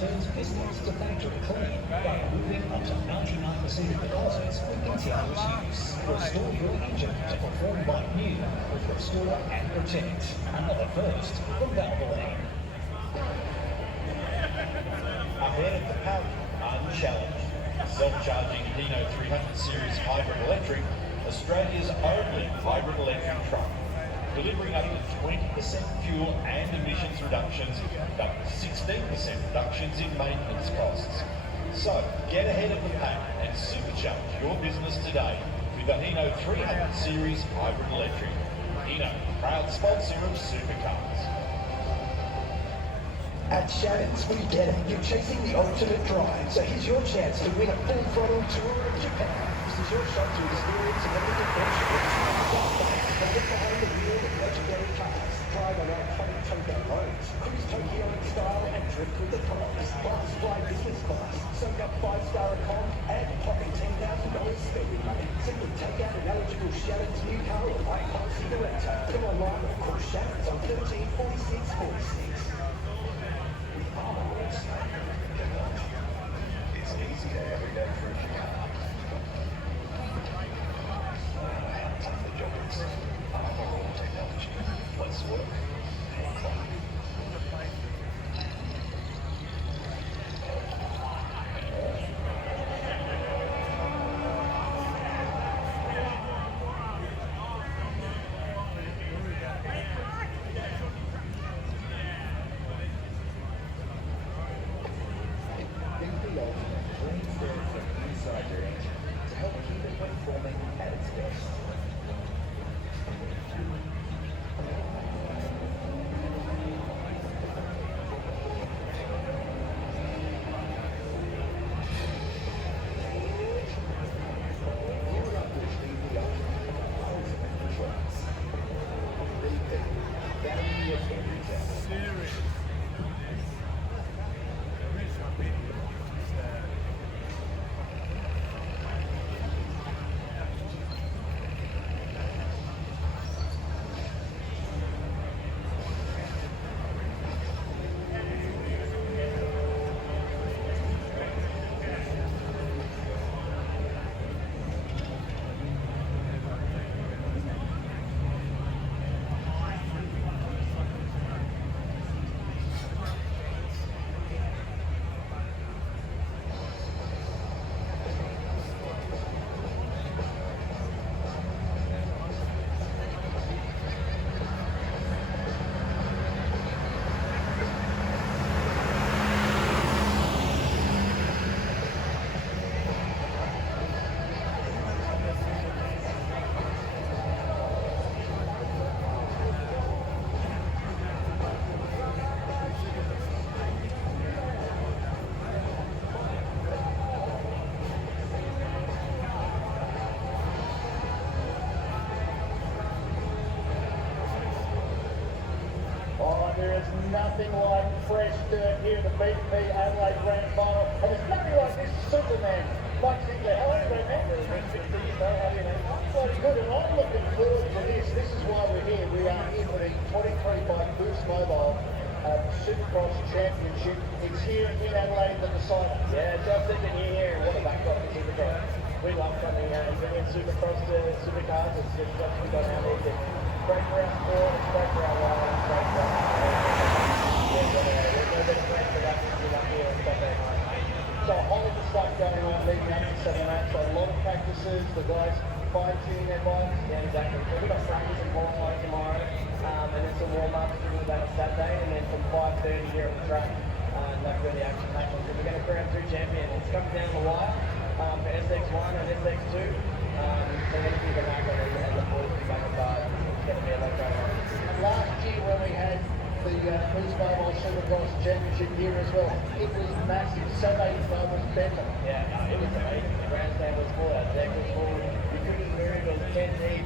returns pistons to factory clean by removing up to 99% of deposits with continuous use. Restore your engine to perform like new with Restore and Protect. Another first from Adelaide. Ahead of the pack, unchallenged. Self-charging Hino 300 Series Hybrid Electric, Australia's only hybrid electric truck, delivering up to 20% fuel and emissions reductions, up to 16% reductions in maintenance costs. So, get ahead of the pack and supercharge your business today with the Hino 300 Series Hybrid Electric. Hino, proud sponsor of Supercars. At Shannon's, we get it. You're chasing the ultimate drive, so here's your chance to win a full throttle tour of Japan. This is your shot to experience an epic adventure with and get behind the wheel of legendary cars. Drive on iconic Tokyo roads, cruise Tokyo in style and drift with the pros. Plus, fly business class, soak up 5-star econ and pocket $10,000 spending money. Simply take out an eligible Shannon's new car or buy policy direct. Come online or call Shannon's on 134646. It's easy to everyday through Chicago. The job is all technology. Let's work. To help keep it performing at its best. There is nothing like fresh dirt here at the BP Adelaide Grand Final, and there's nothing like this Superman. Mike Sinclair, how are you, mate? How are you, mate? Well, good, and I'm looking forward to this. This is why we're here. We are here for the 2025 Boost Mobile Supercross Championship. It's here in Adelaide, the decider. Yeah, just thinking here, what a backdrop to Supercross. We love coming out and bringing Supercross to Supercars. It's just what we got out here. Great for our sport, it's great for our lives, it's great for our there's no better place for that than to be up here on Saturday night. So a whole lot of stuff going on leading up to Saturday night. So a lot of practices, the guys fine-tuning their bikes. Yeah, exactly. So we've got practice and qualifying tomorrow, and then some warm-ups during that Saturday, and then from 5:30 here at the track, that's where the action happens. We're going to crown 2 champions. It's coming down the wire for SX1 and SX2. So anything can happen and the boys will be back apart. It's going to be a lot going on. Last year when we had the Boost Mobile Supercross Championship here as well, it was massive. Saturday was better. Yeah, no, it was amazing. The grandstand was full, our deck was full. You couldn't move, it was 10 deep.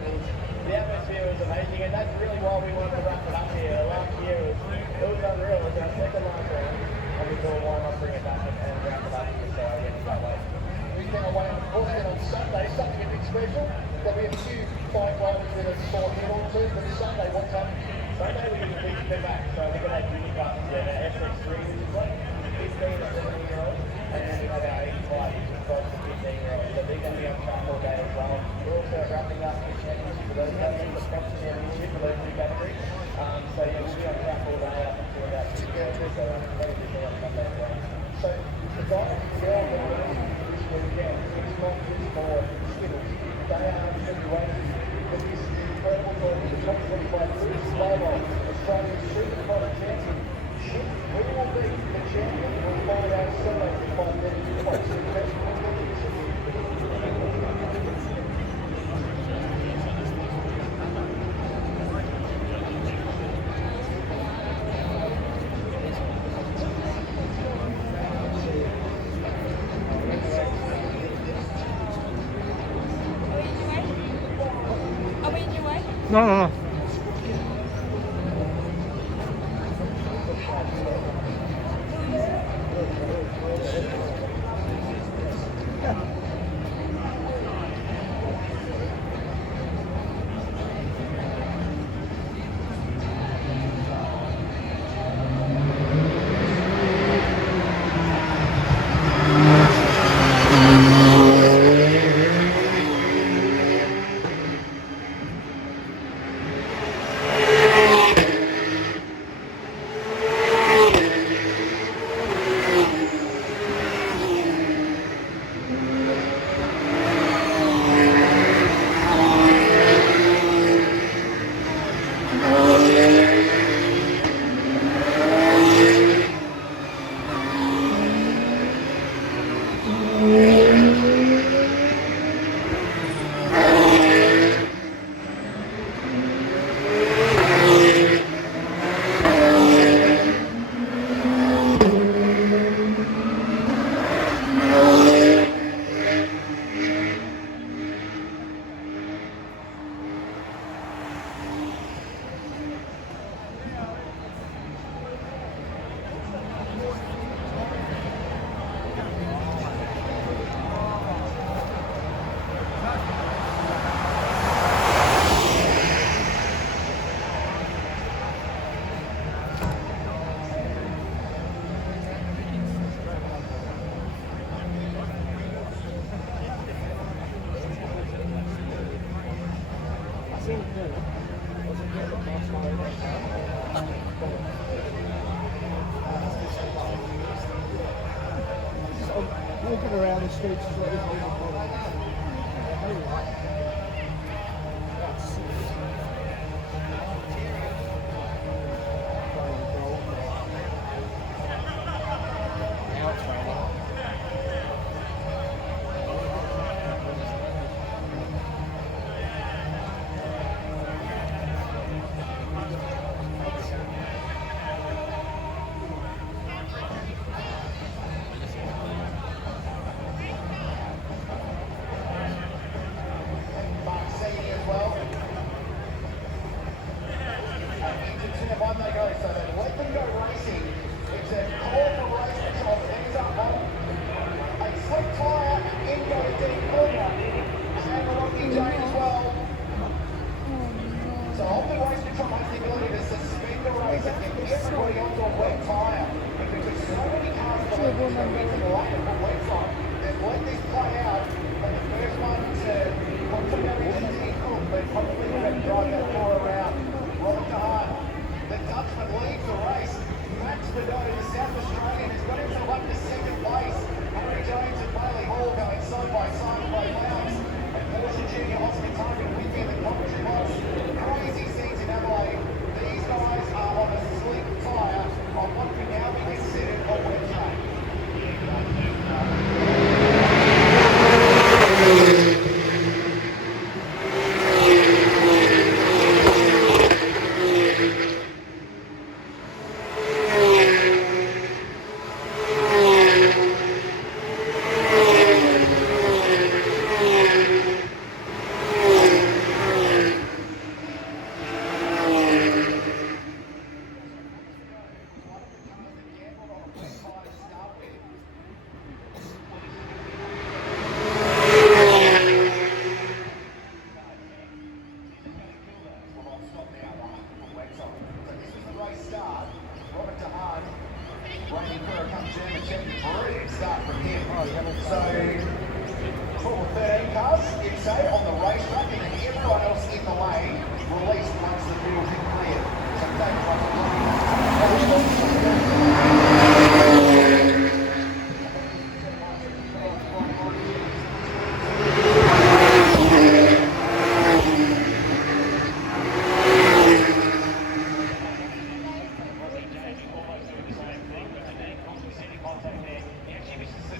The atmosphere was amazing, and that's really why we wanted to wrap it up here. Last year it was unreal. It was our second last round, and we thought, why not bring it back and wrap it up here, so I went that way. Weekend away on Porsche on Sunday, something a bit special. There'll be a few fine riders with us for him or two, but Sunday, what's up? Sunday we get a big step back, so we're going to have unique cars, SX3, which is like 15 Are we in your way? No, no, no. Walking around the streets is what we do. Crazy scenes in Adelaide. These guys are on a slick tyre on what can now be considered a wet track.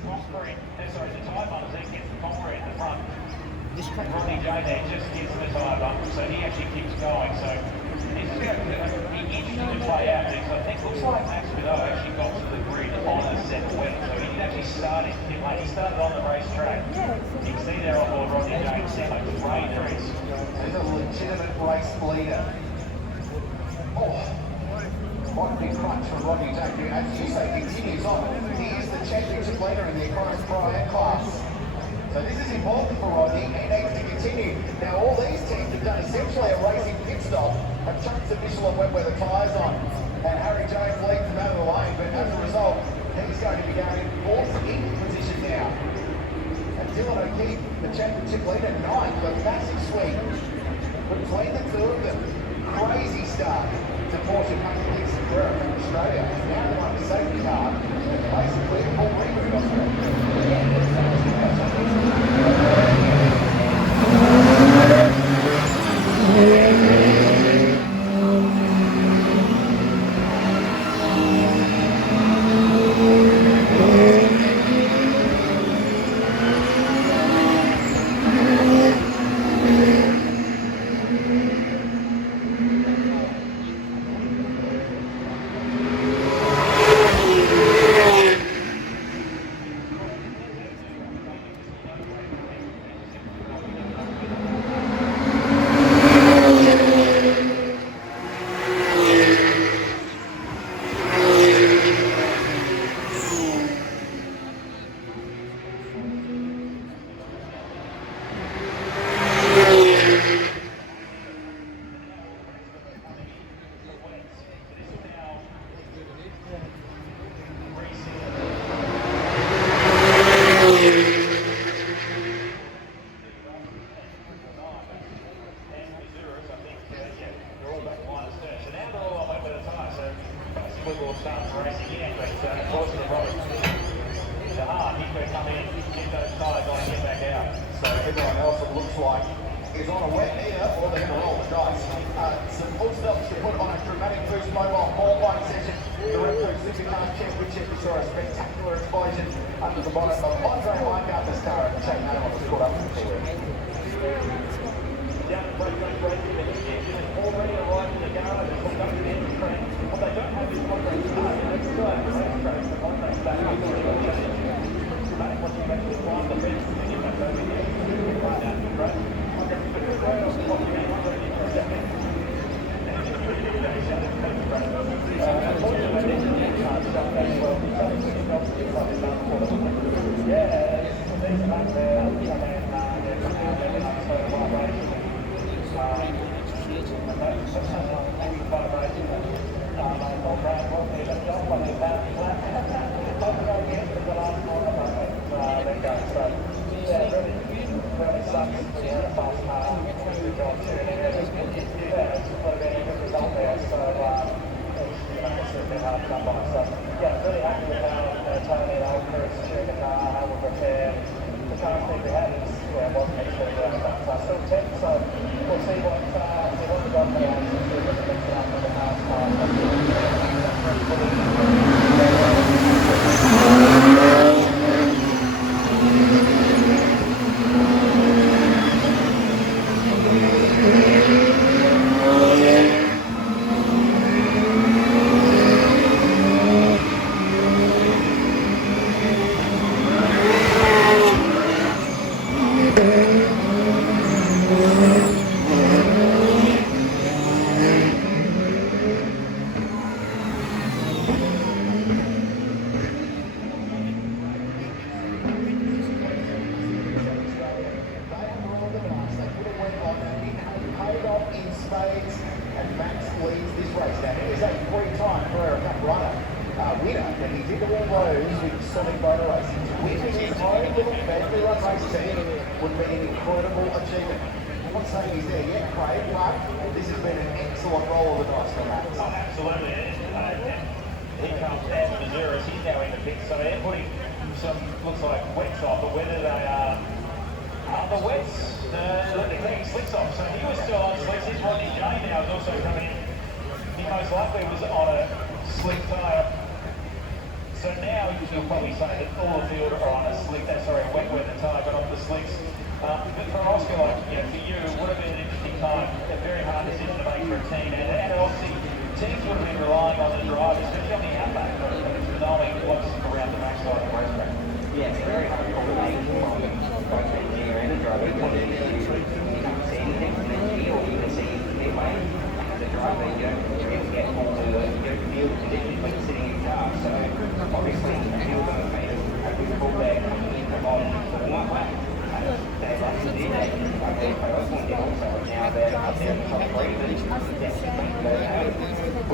concrete, the tyre bump then gets the concrete in the front. Rodney J there just gets the tyre bump, so he actually keeps going. So this is going to be interesting to play out because I think it looks like Max Vidal actually got to the grid on a set wet, so he didn't actually start his pit lane. He started on the racetrack. You can see there on board Rodney J, you see like the rain there is. There's a legitimate race leader. Oh, what a big crunch from Rodney Jack, who, as you say, continues on. He is the championship leader in the Economist Pro A class. So this is important for Rodney. He needs to continue. Now, all these teams have done essentially a racing pit stop, have chucked the Michelin wet weather tyres on, and Harry Jones leads them out of the lane. But as a result, he's going to be going fourth in position now. And Dylan O'Keefe, the championship leader, ninth, a massive swing between the two of them. Crazy start to Porsche Carrera from Australia. Now they're on the safety car, and basically a full reboot of everyone else, it looks like, is on a wet meter, or they're going to roll the dice. Some full stops to put on a dramatic boost mobile ball line session. The Repco Supercars Championship, we saw a spectacular explosion under the bonnet of Andre Weingartner's car at Shane Nolan was caught up in the field. Down the break, already arrived in the garage, it's hooked up to the engine train. What they don't have is contract start, and it's still have the racetrack, the contract start, what you actually find the best to get that over here. Right down to the road. So now you'll probably say that all of the order are on a slick, sorry, a wet weather tie, got off the slicks. But for Oscar, like, you know, for you, it would have been an interesting time, a very hard decision to make for a team. And obviously, teams would have been relying on the drivers, especially on the outback, knowing what's around the backside of the racetrack. Yeah, it's very hard to coordinate from both the engineer and the driver. You want to see anything from the engineer, or you can see their way. As a driver, you don't get all the field conditions when you're sitting in your car. So obviously, the field guys made a good pullback in the bottom for the one way. They like to do that. I believe I also did also. Now they're up there in the top three, but it's put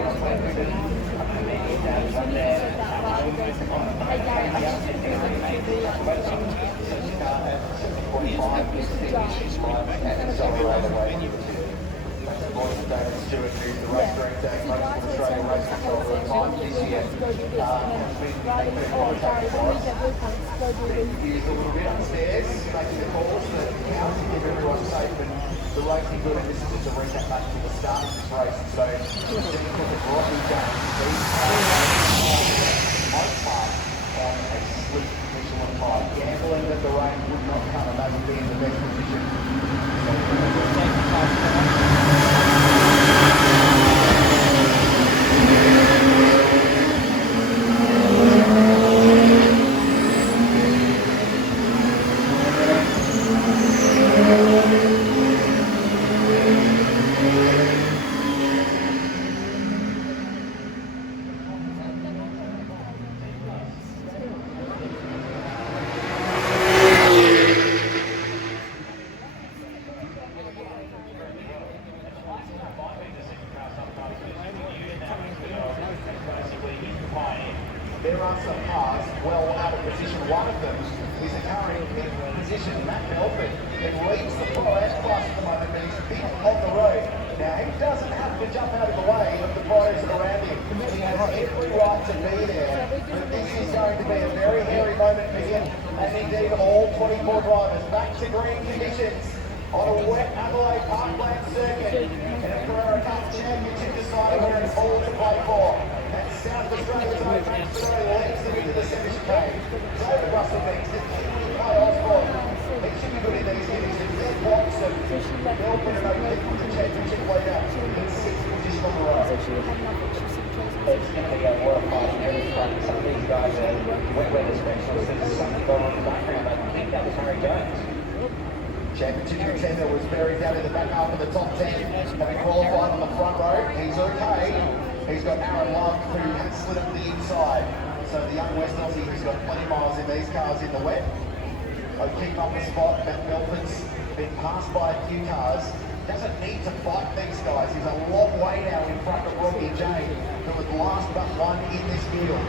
on purpose and maybe that's up there. Stewart, who's the race director, most of Australia race control for a time this year, has been a qualitative for us. He's a little bit upstairs, making the calls that count to keep everyone safe and the racing good. And this is just a recap match to the start of this race. So, Dean Cook and Rodney James, most part on a slick Michelin tyre, gambling that the rain would not come and they would be in the best position. There are some cars well out of position. One of them is the current fifth position, Matt Melford. It leads the Pro S class at the moment, but he's big on the road. Now, he doesn't have to jump out of the way of the pros around him. He has every right to be there, but this is going to be a very hairy moment for him, and indeed all 24 drivers. Back to green conditions on a wet Adelaide Parkland circuit, and a Carrera Cup Championship decided where it's all to play for. And South Australia's own Max Ferrari leads them into the centre chicane. David Russell thinks that Kiwi Clay Osborne, he should be good in these conditions. Then Watson, Melbourne and O'Keefe the championship leader in sixth position on the road. It's going to be a lot of fight in every front. Some of these guys are wet weather specialists. There's something going on in the background, but I think that was Harry Jones. Championship contender was buried down in the back half of the top 10, having qualified on the front row. He's okay. He's got Aaron Love, who has slid up the inside. So the young West Aussie who's got plenty of miles in these cars in the wet. O'Keefe up the spot. Matt Melford's been passed by a few cars. Doesn't need to fight these guys. He's a long way now in front of Robbie Jane, who was last but one in this field.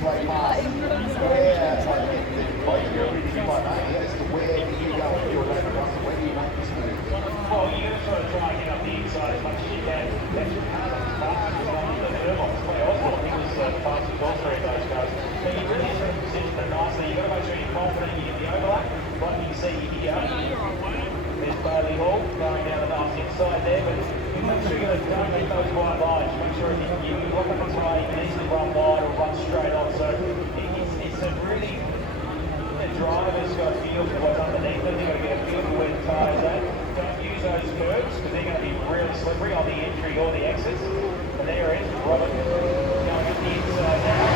taxiway past where both of you are really by name as to where you go and you're going to run, where do you make this move? Well, you're going to sort of try and get up the inside as much as you can. That's part of the fastest one in the Vermont. Clay Osborne, he was fastest all three of those guys. So you really sort of position it nicely. You've got to make sure you're confident you get the overlap. Like you can see here, there's Bailey Hall going down the nice inside there, but make sure you don't get those wide lines. Make sure you lock up the try, you can easily run wide or run straight on. So it's a really, the driver's got a feel for what's underneath them. They've got to get a feel for where the tyres at. Don't use those curves because they're going to be really slippery on the entry or the exits. And there is Robert going up the inside now.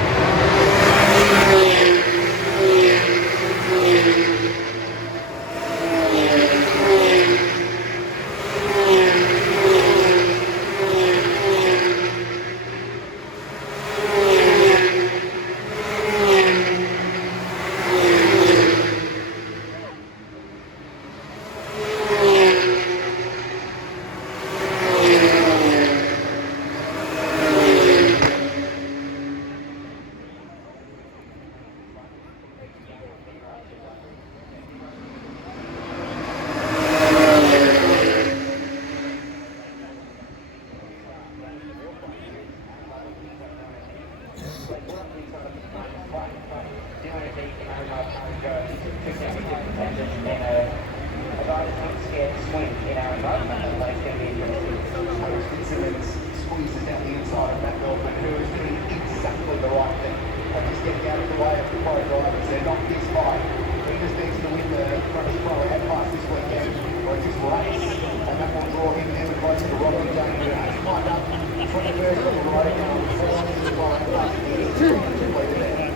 Squeezes down the inside of Matt Melbourne, who is doing exactly the right thing. And just getting out of the way of the pro drivers. They're not this high. He just needs to win the British Pro Ad Pass this weekend, or this race, and that will draw him ever closer to Robert Jane, who has climbed up 21st on the right and 4 on the Pro Ad Pass. He is completed there.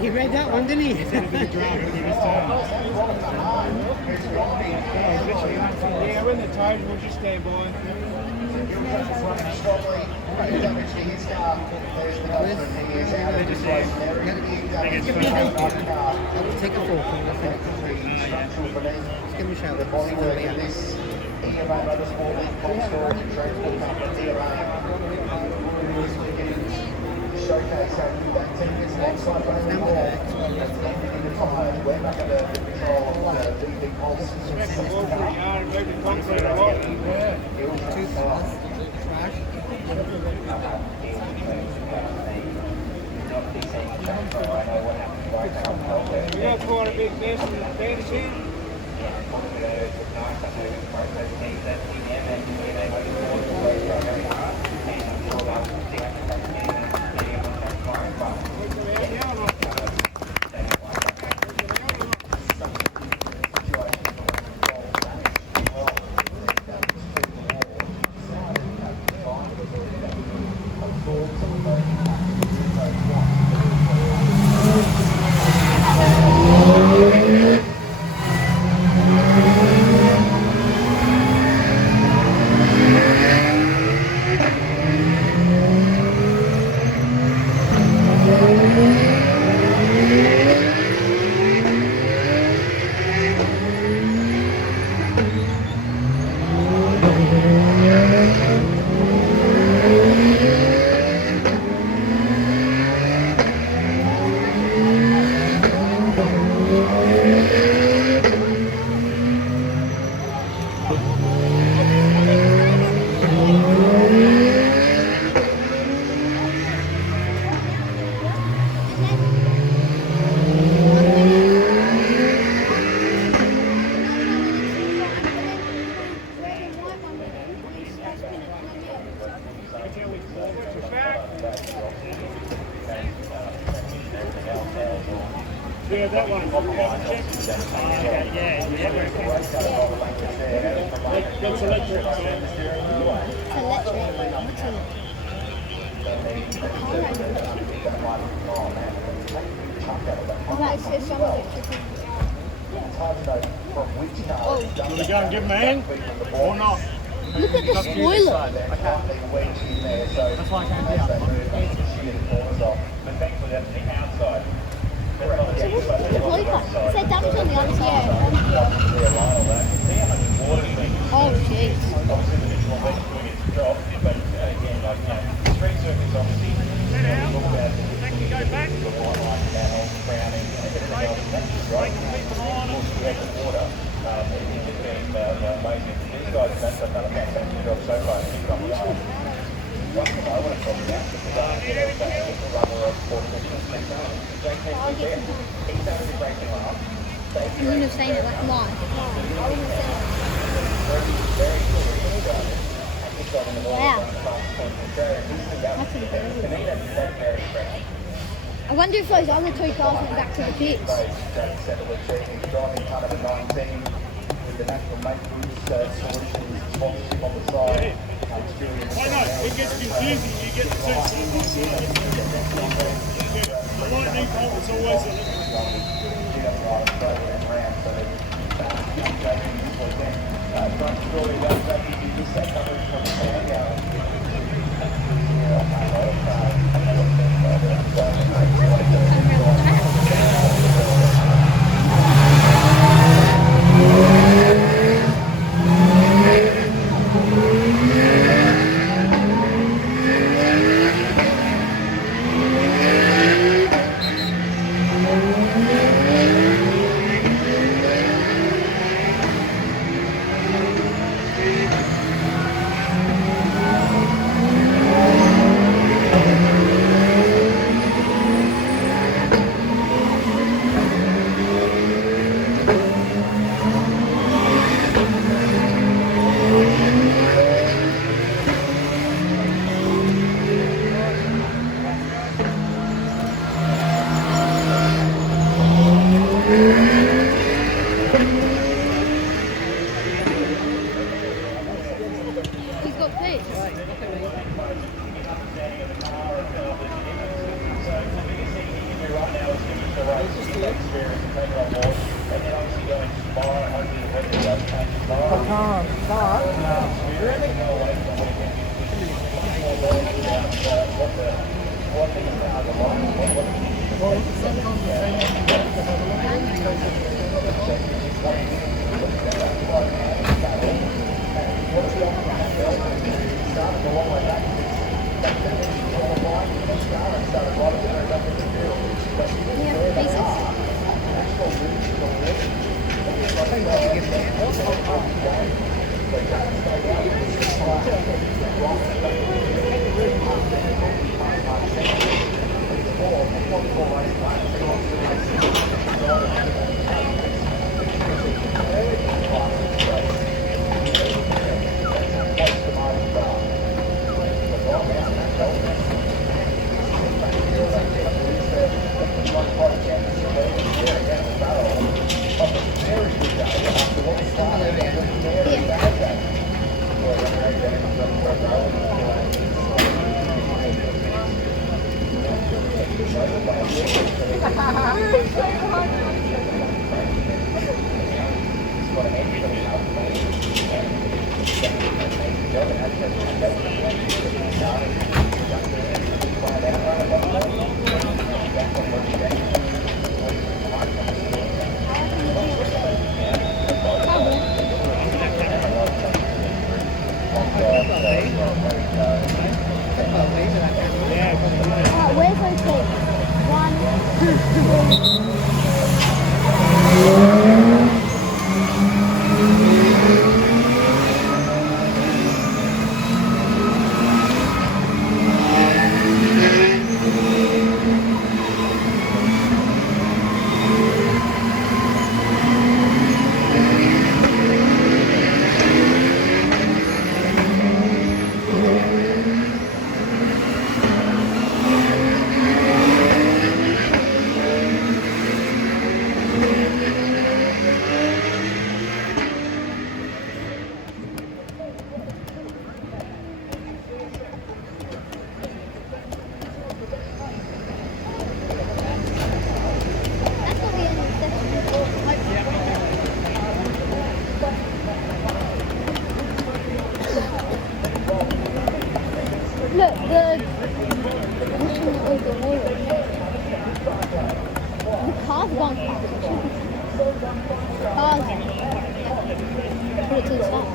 He read that one, didn't he? Yeah, when the tires will just stay by. Take a fall from the front. Just give him a shout. EMA Motorsport League Cold Storage and Transport Company, EMA, showcase that 10 minutes alongside Bailey Hall. That's landed in the tyres. We're back at the control of the DB Pulse. We got quite a big mess in the fantasy. Yeah, that one. That's electric. Will we go and give him a hand or not? Look at the spoiler. That's why I came down. But thankfully that's the outside. So what's the bleeper? Say damage on the other side. Oh jeez. Obviously the visual effects doing its job, but again, like, you know, street surface obviously, you know, we talk about the white light panel, crowning, everything else, that's just right. Of course, we have the water, it's just been amazing. These guys have done a fantastic job so far. One thing I want to talk about is the runner of Porsche Carrera. He's done a great job. You wouldn't have seen it like live. Wow. That's incredible. I wonder if those other two cars went back to the pits. Driving part of a 19 with the National Make Goods Solutions sponsorship on the side. Why not? It gets confusing. You get the two. The lightning bolt is always electric. He's got pits. Where's my tape? 1, 2, 3. The car's gone past. Cars. Put it to the side.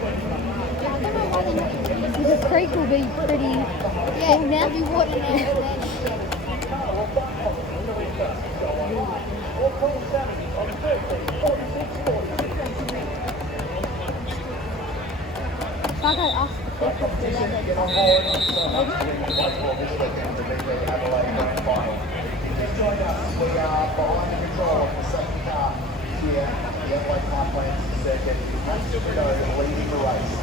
Yeah, I don't know why they're not. The creek will be pretty Yeah, full now. there'll be water now. If I go ask the people to Get on board. This weekend to be the Adelaide Grand Final. Just join us. We are behind the control of the safety car here at the Adelaide Parklands Circuit. Matt Silverado leading the race.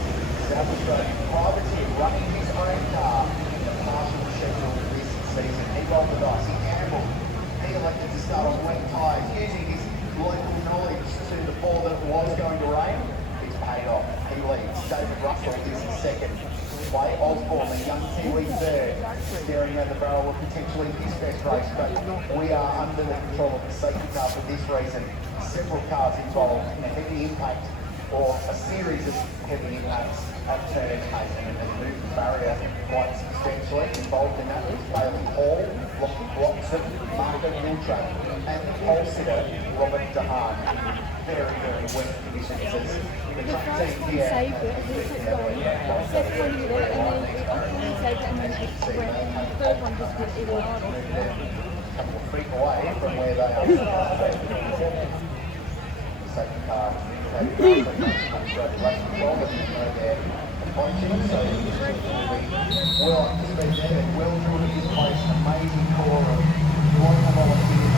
South Australian privateer running his own car in a partial schedule this season. He rolled the dice. He gambled. He elected to start on wet tyres using his local knowledge to the fall that it was going to rain. It's paid off. He leads. David Russell is second. Clay Osborne, the young Kiwi third, staring at the barrel of potentially his best race, but we are under the control of the safety car for this reason. Several cars involved in a heavy impact or a series of heavy impacts at turn 8, and has moved the barrier quite substantially. Involved in that was Bailey Hall, Lockie Watson, Marco Miltrack, and pole sitter Robert DeHaan. Very, very wet conditions as the track team here. A couple of feet away from where they are. The safety car well up to speed there. Well drilled in his place. An amazing core of local volunteers.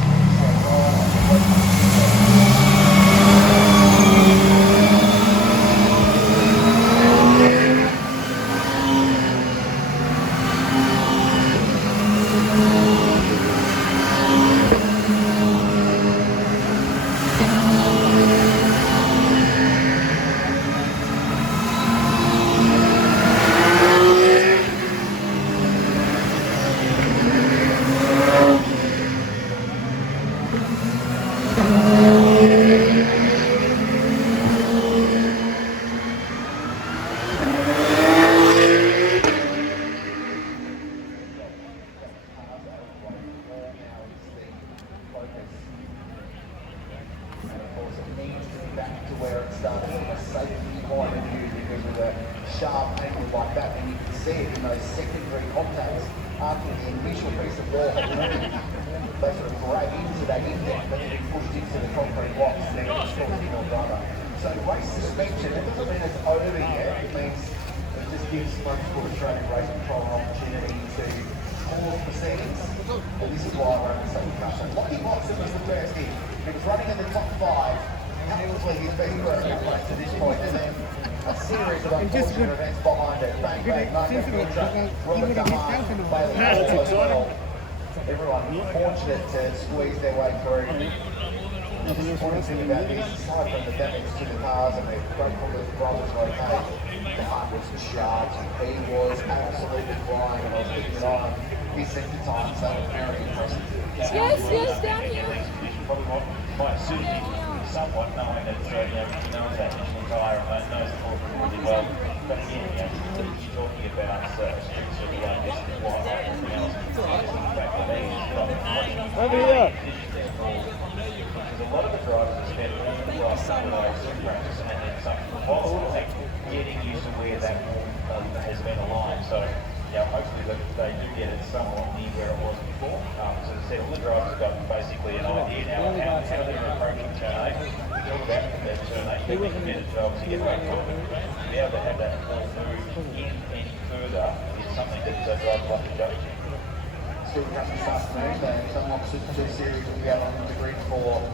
Sharp angle like that, and you can see it in those secondary contacts after the initial piece of wall. They sort of grab into that indent, but then it pushed into the concrete blocks and then it's still in your brother. So race suspension, it doesn't mean it's over yet, it means it just gives Motorsport Australia Race Control an opportunity to pause proceedings, and this is why we're in the safety car. So Lockie Watson was the first in. He was running in the top 5, comfortably his best work to this point, and then a series of unfortunate events behind it. Bang, bang, Marco Miltrack, Robert DeHaan, Bailey Hall as well. Everyone fortunate to squeeze their way through. The disappointing thing about this, aside from the damage to the cars and the grateful that the drivers were okay, DeHaan was charging. He was absolutely flying, and I was keeping an eye on his second time, so it was very impressive. Yes, down here. Probably might suit him somewhat, knowing that he knows that Michelin tyre and knows the Porsche really well. But again, you're talking about streets of the latest and what everything else. In fact, for me, Over here. because a lot of the drivers are spending all the right super practice and then something possible, getting used to where that has been aligned. So, hopefully they do get it somewhat near where it was before. So as I said, all the drivers have got basically an idea now of how they're approaching turn 8. We talk about that turn 8, they're committed to obviously get back forward. To be able to have that ball move in any further is something that drivers like to judge. Still coming this afternoon, the Dunlop Super 2 Series will be out on the grid for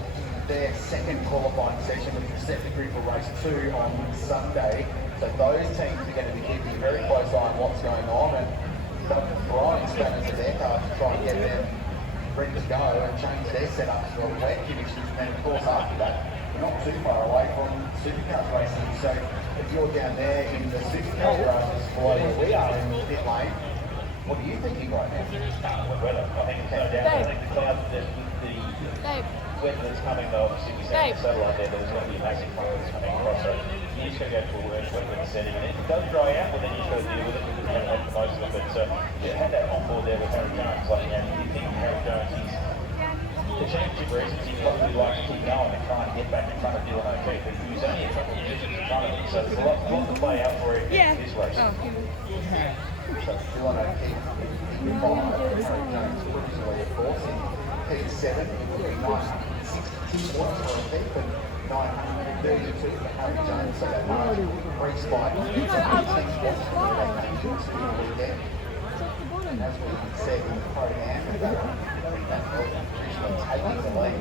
their second qualifying session, which will set the grid for race 2 on Sunday. So those teams are going to be keeping a very close eye on what's going on, and they're throwing spanners at their cars to try and get them ready to go and change their setups for wet conditions. And of course after that, we're not too far away from supercars racing. So if you're down there in the supercars garages below where we are in the pit lane, what are you thinking right now? Weather. I think it's no doubt. I think the cloud, the weather that's coming, though, obviously we see on the satellite there, there's going to be a massive front that's coming across. So you just got to go to a wetland setting, and if it does dry out, well then you just got to deal with it because you haven't had the most of it. But yeah, had that on board there with Harry Jones. Like, you know, you think Harry Jones, he's the championship reasons he probably likes to keep going and try and get back in front of Dylan O'Keefe, but he was only a couple of positions in front of him, so there's a lot to play out for him in this race. So Dylan O'Keefe, P5, Harry Jones originally a fourth in P7, it would be 962 points for O'Keefe and 932 for Harry Jones, so that large re-spike. And as we said in the program, that traditionally taking the lead.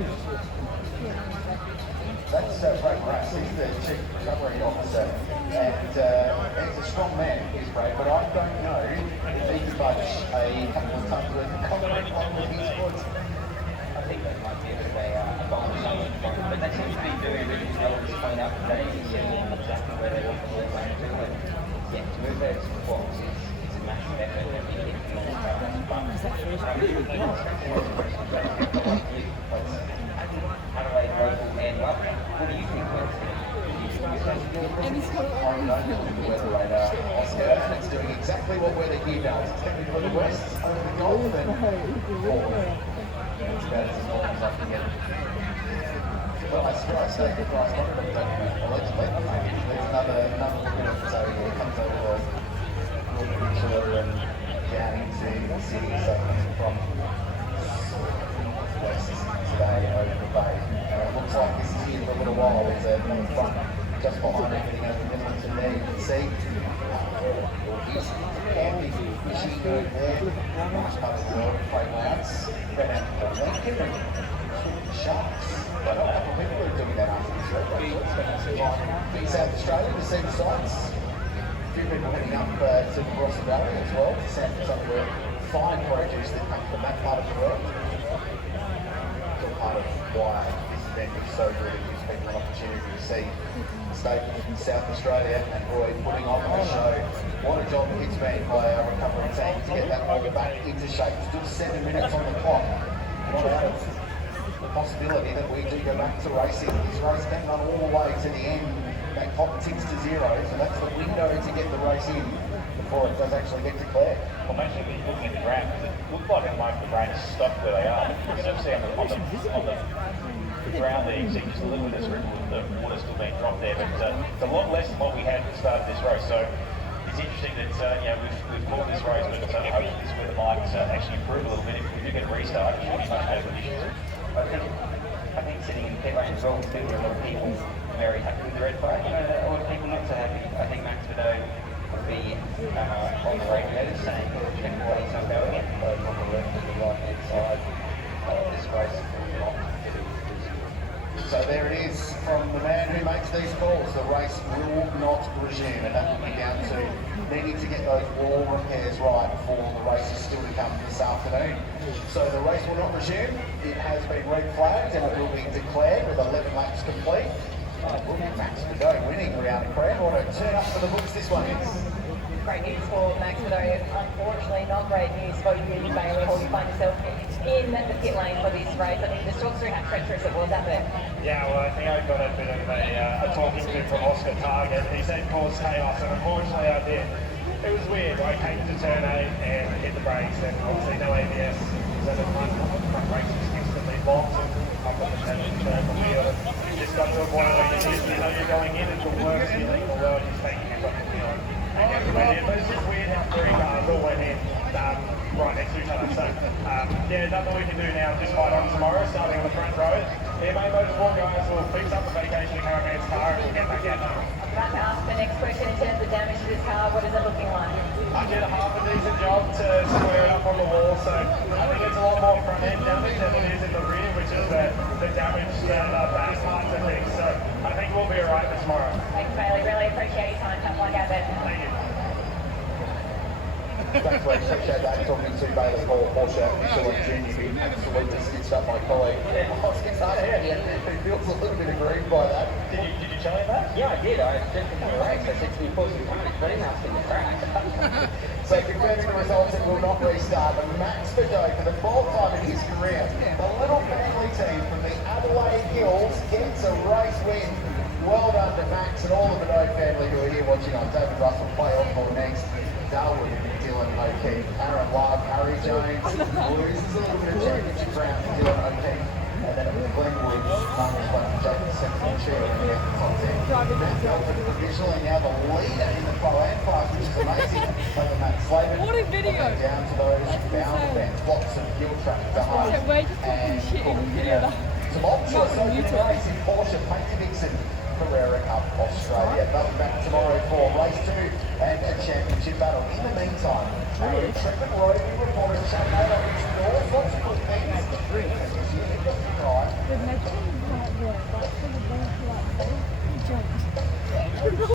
That's Brad Grass. He's the Chief Recovery Officer, and he's a strong man, he's Brad, but I don't know if he could budge a couple of tons of concrete on with his foot. I think that might be a bit of a bonus, but they seem to be doing really well to clean up today. You see exactly where they want the ball going to, and yeah, to move those balls is a massive effort. Adelaide local and local. What do you think? I'm known to the weather radar, Oscar, and it's doing exactly what weather here does. It's heading for the west, over the Gulf, and forward. It's about as long as I can get it. Well, I say the price not going to allegedly. There's another look at it, so it comes over the peninsula and down into the city, so coming from west today over the bay. It looks like this is here for a little while. There's another front just behind it, getting over Middleton there. You can see camping, fishing over there. Nice part of the world, playgrounds. Go down to the Lincoln and sharks. But a couple of people are doing that after this week. In South Australia to see the sights. A few people heading up to the Ross Valley as well to sample some of the fine produce that come from that part of the world. It's all part of why this event is so good. It gives people an opportunity to see the state of South Australia and Roy putting on a show. What a job it's been by our recovery team to get that all back into shape. Still 7 minutes on the clock. Not out of the possibility that we do go back to racing. This race can run all the way to the end. That clock ticks to zero, so that's the window to get the race in before it does actually get declared. Well, actually, when you're looking at the ground, it looked like at the moment the rain has stopped where they are. You can see on the ground there, you can see just a little bit of ripple of the water still being dropped there, but it's a lot less than what we had at the start of this race. So it's interesting that we've called this race, but hopefully this weather might actually improve a little bit. If we do get a restart, it should be much better conditions. I think sitting in the pit lane as well, too, there are a lot of people very happy with the red flag. You know, a lot of people not so happy. I think Max Vidot will be on the radiators saying, check why he's not going in. Both on the left and the right hand side of this race will not get it. So there it is from the man who makes these calls. The race will not resume, and that will be down to needing to get those wall repairs right before the race is still to come this afternoon. So the race will not resume. It has been red flagged and it will be declared with 11 laps complete. Will be Max Vidot winning around the crowd. What a turn up for the books this one is. Great news for Max Vidot. Unfortunately, not great news for you, Bailey, who you find yourself in the pit lane for this race. I think the talk through how treacherous it was out there. Yeah, well, I think I got a bit of a talking to from Oscar Target. He said cause chaos, and unfortunately I did. It was weird. I came to turn 8 and hit the brakes, and obviously no ABS. So the front brakes just instantly locked, and up on the turn from wheel. Just got to a point where you know you're going in into a worse illegal world, you're taking your fucking wheel and getting ready. But it's just weird how 3 cars all went in right next to each other. So yeah, nothing we can do now. Just fight on tomorrow, starting on the front row. EMA Motorsport guys will fix up the vacation caravan's car and we'll get back out. I'm about to ask the next question in terms of damage to this car. What is it looking like? I did a half a decent job to square it up on the wall, so I think it's a lot more front end damage than it is in the rear, which is the damage that back parts and things. So I think we'll be alright for tomorrow. Thanks, Bailey. Really appreciate your time. Tough luck out there. Thank you. Thanks, Rex. Appreciate that. Talking to Bailey Hall, Porsche Michelin Junior, who absolutely stitched up my colleague. Oscar Carrera, who feels a little bit aggrieved by that. Did you tell him that? Yeah, I did. I said to the race, I said to me, pause the carnage, but he asked in the crack. So confirming the results, it will not restart. But Max Vidot, for the 12th time in his career, the little family team from the Adelaide Hills gets a race win. Well done to Max and all of the Doe family who are here watching on David Russell play off for next. Darwood, Dylan O'Keefe, Aaron Love, Harry Jones. Loses a little bit of championship ground for Dylan O'Keefe. And then it was Glenwood, Marcus Black, Jacob Simpson, and Sheila in the top 10. Matt Melford provisionally now the leader in the Pro-Am class, which is amazing. Over Matt Slavin. What a video. Down to those bound fans. Lots of field traffic behind. We're just talking shit in the video. Tumultuous opening race in Porsche Dixon Carrera Cup Australia. They'll be back tomorrow for race 2 and a championship battle. In the meantime, a intrepid roving reporter Shannon Adelaide explores lots of good things. The next one is not there.